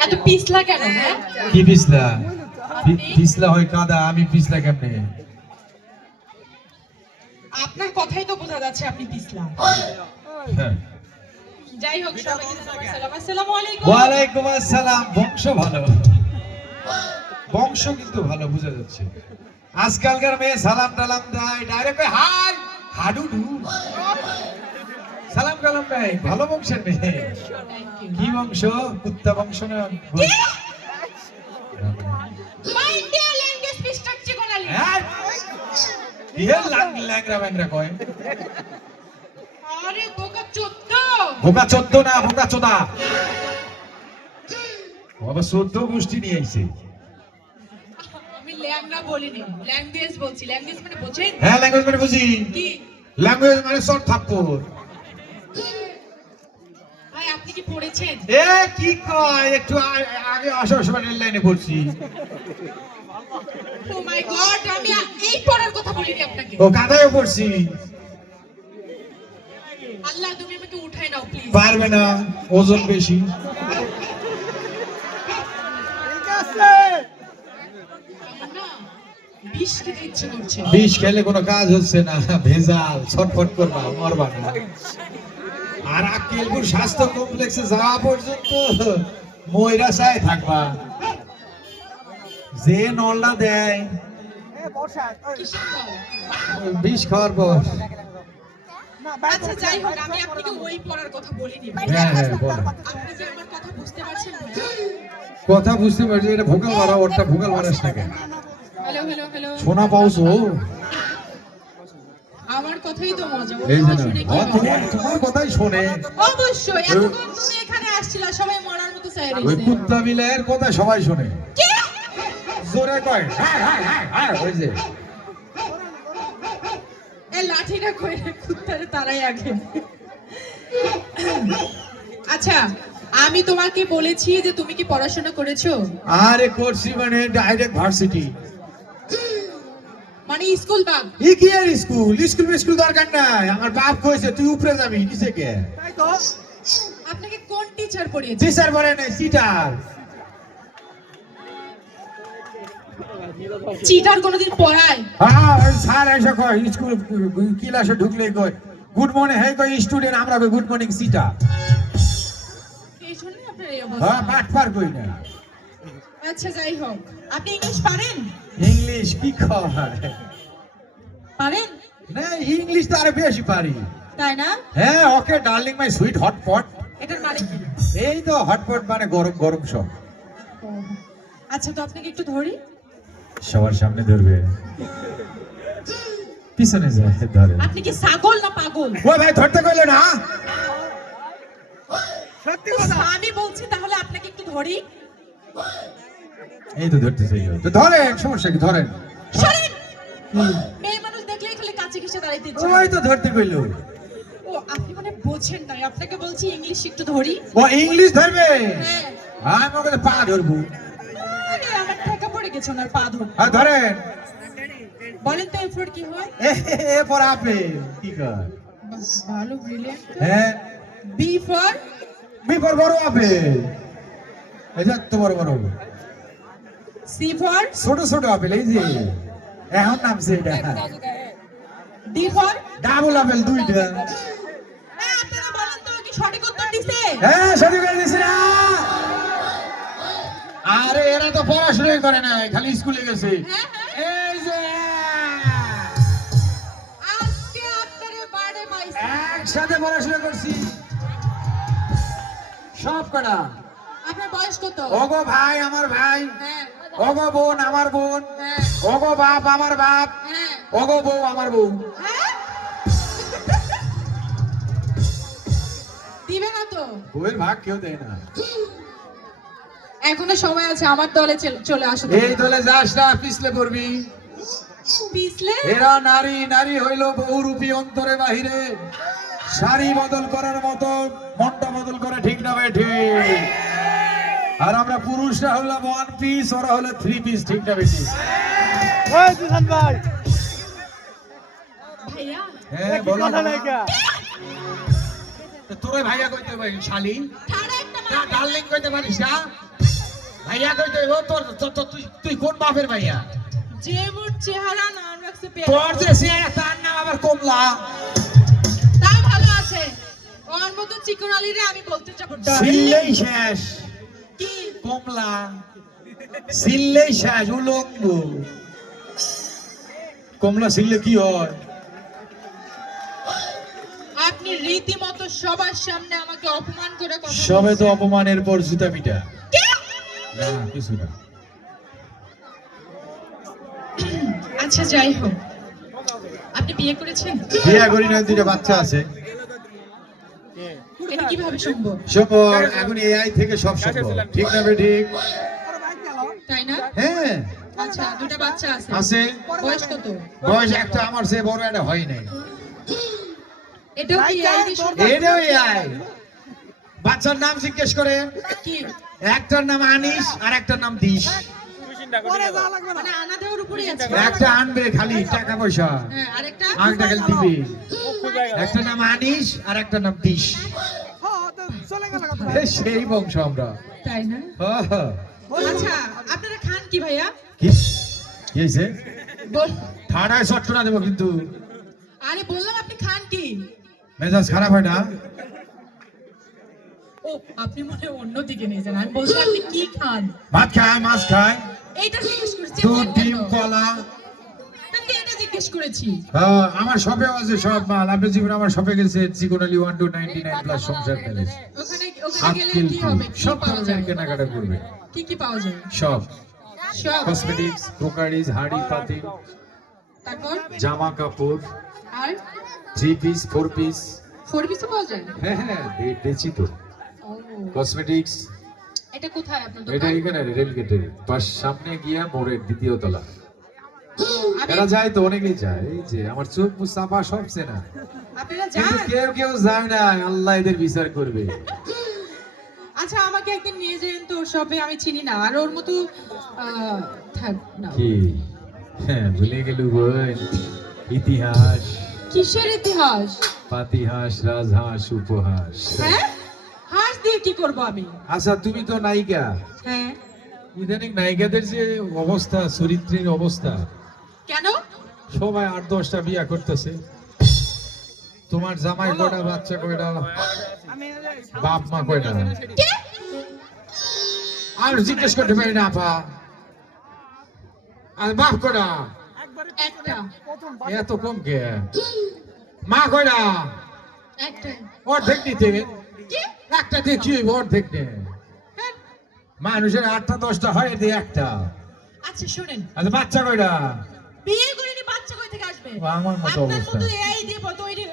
এত পিছলা কেন হ্যাঁ? কি পিছলা? পি- পিছলা হয় কাদা আমি পিছলা কেমনে? আপনার কথাই তো বোঝা যাচ্ছে আপনি পিছলা। হ্যাঁ। যাই হোক সবাইকে আমার সালাম। আলাইকুম। ওয়ালাইকুম আসসালাম বংশ ভালো। বংশ কিন্তু ভালো বোঝা যাচ্ছে। আজকালকার মেয়ে সালাম টালাম দেয় ডাইরেক্ট হাই হাডুডু। সালাম কালাম দেয় ভালো বংশের মেয়ে। কি বংশ? কুত্তা বংশ না. হ্যাঁ? ভোকা চোদ্দ। না ভোকা চোদা। বাবা চোদ্দ গোষ্ঠী নিয়ে আইছে। আমি ল্যাংরা বলিনি ল্যাঙ্গুয়েজ বলছি। ল্যাঙ্গুয়েজ মানে বোঝেন? হ্যাঁ ল্যাঙ্গুয়েজ মানে বুঝি। কি? ল্যাঙ্গুয়েজ মানে থাপ্পড়। পড়েছেন? এ কি কয়? একটু আগে আসার সময় রেল লাইনে পড়ছি। ও মাই গড আমি এই পড়ার কথা বলিনি আপনাকে। ও কাদায়ও পড়ছি। আল্লাহ তুমি আমাকে উঠাই নাও প্লিজ পারবে না ওজন বেশি। বিষ খেলে কোনো কাজ হচ্ছে না ভেজাল ছটফট করবা মরবা না। আর আক্কেলপুর স্বাস্থ্য কমপ্লেক্সে যাওয়া পর্যন্ত ময়রা চাই থাকবা। যে নল্লা দেয় বিষ খাওয়ার পর। আচ্ছা যাই হোক আমি আপনাকে ওই পড়ার কথা বলিনি। হ্যাঁ হ্যাঁ আপনি কি আমার কথা বুঝতে পারছেন কথা বুঝতে পারছি এটা ভোকাল মারা ওরটা ভোকাল মারাস না কেন? Hello hello hello. শোনা কথাই তো মজা হ্যাঁ, তোমার তোমার কথাই শোনে। অবশ্যই এতক্ষণ তুমি এখানে আসছিলা সবাই মরার মতো চাই ওই কুত্তা বিলের কথা সবাই শোনে। জোরে কয় হ্যাঁ হ্যাঁ হ্যাঁ হ্যাঁ ওই যে। এই লাঠিটা কুত্তারে তারাই আগে। আচ্ছা আমি তোমাকে বলেছি যে তুমি কি পড়াশোনা করেছ? আরে করছি মানে ডাইরেক্ট ভার্সিটি। মানে স্কুল বাগ ই কি আর স্কুল? স্কুল স্কুল দরকার নাই। আমার বাপ কইছে তুই উপরে যাবি নিচে কে? আপনাকে কোন টিচার পড়িয়েছে? টিচার বলে নাই সিটার চিটার কোনোদিন পড়ায়? হ্যাঁ স্যার এসে কয় স্কুল ক্লাসে ঢুকলে কয় গুড মর্নিং হে কয় স্টুডেন্ট আমরা কই গুড মর্নিং সিটা এই জন্যই আপনার এই হ্যাঁ পাঠ পার কই না। আচ্ছা যাই হোক। আপনি ইংলিশ পারেন? ইংলিশ কি কয়? পারেন না ইংলিশ তো আরও বেশি পারি। তাই না? হ্যাঁ okay darling my sweet hotpot এটার মানে কি? এই তো হটপট মানে গরম গরম সব। আচ্ছা তো আপনাকে একটু ধরি? সবার সামনে ধরবে। পিছনে যায় ধরে। আপনি কি ছাগল না পাগল? ও ভাই ধরতে কইলো না? সত্যি কথা? আমি বলছি তাহলে আপনাকে একটু ধরি। এই তো ধরতে চাই তো ধরেন সমস্যা কি? ধরেন। সরেন! খালি দাঁড়াইতে ওই তো ধরতে কইলো। ও আপনি মানে বোঝেন না আপনাকে বলছি ইংলিশ একটু ধরি। ও ইংলিশ ধরবে? হ্যাঁ। আমি ওকে পা ধরবো। আমার ঠেকা পড়ে গেছে ওনার পা ধরে হ্যাঁ ধরেন। বলেন তো এরপর কি হয়? এ এ আপেল কি কর? ভালো ব্রিলিয়ান্ট হ্যাঁ। বি ফর বিপর বড় আপেল বড় বড়। সি ফর ছোট ছোট আপেল এই যে। এখন নামছে এটা। ডি ফর ডাবল আপেল দুইটা। আপনারা বলেন তো কি সঠিক উত্তর দিছে? হ্যাঁ সঠিক করে দিছি না। আরে এরা তো পড়াশোনাই করে না খালি স্কুলে গেছে। হ্যাঁ হ্যাঁ। এই যে। আজকে আপনার বার্থডে পাইছে একসাথে পড়াশোনা করছি। সব কটা। আপনার বয়স কত? ওগো ভাই আমার ভাই। হ্যাঁ। ওগো বোন আমার বোন। হ্যাঁ। ওগো বাপ আমার বাপ। হ্যাঁ ওগো বউ আমার বউ। হ্যাঁ? দিবে না তো? বউয়ের ভাগ কেউ দেয় না। এখনও সময় আছে আমার দলে চলে আসো এই দলে যাস না পিছলে পড়বি। পিছলে? এরা নারী নারী হইল বহুরূপী অন্তরে বাহিরে। শাড়ি বদল করার মতো মনটা বদল করে ঠিক না ভাই ঠিক। আর আমরা পুরুষরা হলাম ওয়ান পিস ওরা হলো থ্রি পিস ঠিক না বেশি ভাই। হ্যাঁ কি বলো কথা নাইকা তোরে ভাইয়া কইতে ভাই শালি। ঠাড়া একটা না ডার্লিং কইতে পারিস না। ভাইয়া কইতে ও তোর তোর- তোর- তুই তুই কোন বাপের ভাইয়া? যে মোর চেহারা নাম রাখছে তোর যে সে তার নাম আবার কমলা। তা ভালো আছে। ওর মতো চিকন আলীরে আমি বলতে সিললেই শেষ। কি? কমলা। সিললেই শেষ উলঙ্গ। কমলা সিললে কি হয়? আপনি রীতিমতো সবার সামনে আমাকে অপমান করে কথা সবে তো অপমানের পর জুতা পিটা। না কিছু না। আচ্ছা যাই হোক। আপনি বিয়ে করেছেন? বিয়া করি না দুইটা বাচ্চা আছে। এটা কীভাবে সম্ভব? সম্ভব এখন এআই থেকে সব সম্ভব। ঠিক না বে ঠিক? তাই না? হ্যাঁ। আচ্ছা দুটো বাচ্চা আছে। আছে। বয়স কত? বয়স একটা আমার সে বড় একটা হয় নাই। এটাও কি AI এটাও এআই বাচ্চার নাম জিজ্ঞেস করে। কি? একটার নাম আনিস আর একটার নাম দিস। মানে একটা আনবে খালি টাকা পয়সা। হ্যাঁ আরেকটা খালি দিবে। একটা নাম আনিস আর একটা নাম দিস। সেই বংশ আমরা। তাই না। আচ্ছা আপনারা খান কি ভাইয়া? কি? হয়েছে ঠাড়ায় শট দেবো কিন্তু। আরে বললাম আপনি খান কি? মেজাজ খারাপ হয় না? ও আপনি মনে হয় অন্যদিকে নিয়ে যান। আমি বলছি আপনি কি খান? ভাত খায় মাছ খায়? এইটা জিজ্ঞেস করেছি দুধ ডিম কলা? তাকে এটা জিজ্ঞেস করেছি। হ্যাঁ, আমার শপে আছে সব মাল। আপনি জীবন আমার শপে গেছে চিকনালি one two ninety nine plus Sangsar palace ওখানে ওখানে গেলে কি হবে? সব পাওয়া ধরনের যায়? কেনাকাটা করবে। কি কি পাওয়া যায়? সব। সব। কসমেটিক্স ক্রোকারিজ হাড়ি পাতি তারপর? জামা কাপড়। আর? Three piece four piece four পিসও পাওয়া যায়? হ্যাঁ হ্যাঁ দেখছি তো। কসমেটিক্স এটা কোথায় আপনার এটা এখানে রেল গেটের পাশ সামনে গিয়া মোড়ের দ্বিতীয় তলা। এরা যায় তো অনেকেই যায়। যে আমার চোখ চাপা সব চেনা। কেউ কেউ যায় না। আল্লাহ এদের বিচার করবে। আচ্ছা আমাকে একদিন নিয়ে যেন তো সবে আমি চিনি না। আর ওর মতো থাক না। কি? হ্যাঁ ভুলে গেল ইতিহাস। কিসের ইতিহাস? পাতিহাস রাজহাঁস উপহাস। হ্যাঁ? হাঁস দিয়ে কি করব আমি? আচ্ছা তুমি তো নায়িকা। হ্যাঁ। ইদানিং নায়িকাদের যে অবস্থা চরিত্রের অবস্থা। কেন? সবাই আট দশটা বিয়া করতেছে। তোমার জামাই কয়টা বাচ্চা কয়টা? বাপ মা কয়টা? আর জিজ্ঞেস করতে পারি না আপা। আর বাপ কয়টা? একটা। এত কম কে? মা কয়টা একটা। অর্ধেক দিতে। একটা দিয়ে কি অর্ধেক হ্যাঁ। মানুষের আটটা দশটা হয় এতে একটা। আচ্ছা শুনেন। আচ্ছা বাচ্চা কয়টা বিয়ে করিনি বাচ্চা কই থেকে আসবে? আমার মতো আপনার অবস্থা। মতো এআই দিয়ে তৈরি